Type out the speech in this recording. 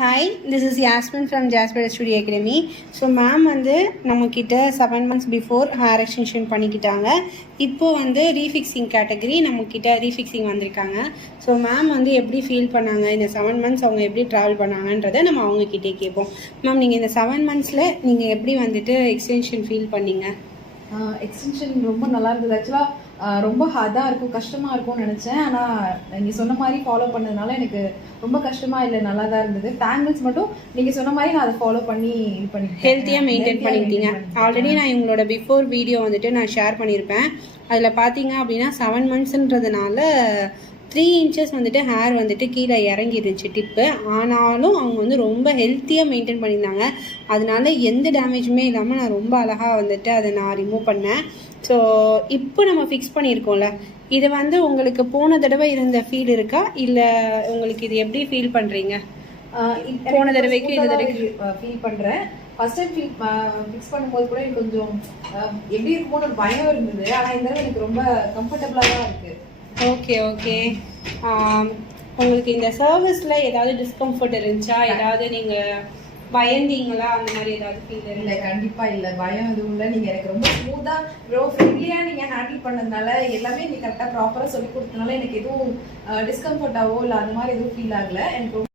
Hi, this is Yasmin from jasper studio academy. So ma'am வந்து நம்மக்கிட்ட 7 months before hair extension பண்ணிக்கிட்டாங்க. இப்போது வந்து ரீஃபிக்ஸிங் கேட்டகரி நம்மக்கிட்ட ரீஃபிக்ஸிங் வந்திருக்காங்க. ஸோ மேம் வந்து எப்படி ஃபீல் பண்ணாங்க, இந்த 7 months அவங்க எப்படி ட்ராவல் பண்ணாங்கன்றதை நம்ம அவங்கக்கிட்டே கேட்போம். மேம், நீங்கள் இந்த 7 monthsல நீங்கள் எப்படி வந்துட்டு எக்ஸ்டென்ஷன் ஃபீல் பண்ணீங்க? எக்ஸ்டென்ஷன் ரொம்ப நல்லா இருந்தது. ஆக்சுவலாக ரொம்ப ஹார்டாக இருக்கும், கஷ்டமாக இருக்கும்னு நினச்சேன். ஆனால் நீங்கள் சொன்ன மாதிரி ஃபாலோ பண்ணதுனால எனக்கு ரொம்ப கஷ்டமாக இல்லை, நல்லா தான் இருந்தது. டேங்கிள்ஸ் மட்டும் நீங்கள் சொன்ன மாதிரி நான் அதை ஃபாலோ பண்ணி இது பண்ணி ஹெல்த்தியாக மெயின்டைன் பண்ணிக்கிட்டீங்க. ஆல்ரெடி நான் இவங்களோட பிஃபோர் வீடியோ வந்துட்டு நான் ஷேர் பண்ணியிருப்பேன். அதில் பார்த்தீங்க அப்படின்னா 7 monthsன்றதுனால 3 inches வந்துட்டு ஹேர் வந்துட்டு கீழே இறங்கிருச்சு டிப்பு. ஆனாலும் அவங்க வந்து ரொம்ப ஹெல்த்தியாக மெயின்டைன் பண்ணியிருந்தாங்க. அதனால எந்த டேமேஜுமே இல்லாமல் நான் ரொம்ப அழகாக வந்துட்டு அதை நான் ரிமூவ் பண்ணேன். ஸோ இப்போ நம்ம ஃபிக்ஸ் பண்ணியிருக்கோம்ல, இது வந்து உங்களுக்கு போன தடவை இருந்த ஃபீல் இருக்கா, இல்லை உங்களுக்கு இது எப்படி ஃபீல் பண்ணுறீங்க? போன தடவைக்கு இந்த தடவைக்கு ஃபீல் பண்ணுறேன். ஃபர்ஸ்ட் டைம் ஃபிக்ஸ் பண்ணும்போது கூட எனக்கு கொஞ்சம் எப்படி இருக்குமோன்னு ஒரு பயம் இருந்தது. ஆனால் இந்த தடவை எனக்கு ரொம்ப கம்ஃபர்டபுளாக தான் இருக்குது. Okay okay. உங்களுக்கு இந்த சர்வீஸில் ஏதாவது டிஸ்கம்ஃபர்ட் இருந்துச்சா? ஏதாவது நீங்கள் பயந்தீங்களா? அந்த மாதிரி ஏதாவது ஃபீல் இல்லை? கண்டிப்பாக இல்லை, பயம் எதுவும் இல்லை. நீங்கள் எனக்கு ரொம்ப ஸ்மூத்தாக ரொம்ப ஃப்ரெண்ட்லியாக நீங்கள் ஹேண்டில் பண்ணதுனால, எல்லாமே நீங்கள் கரெக்டாக ப்ராப்பராக சொல்லி கொடுத்தனால எனக்கு எதுவும் டிஸ்கம்ஃபர்ட்டாவோ இல்லை அந்த மாதிரி எதுவும் ஃபீல் ஆகலை. எனக்கு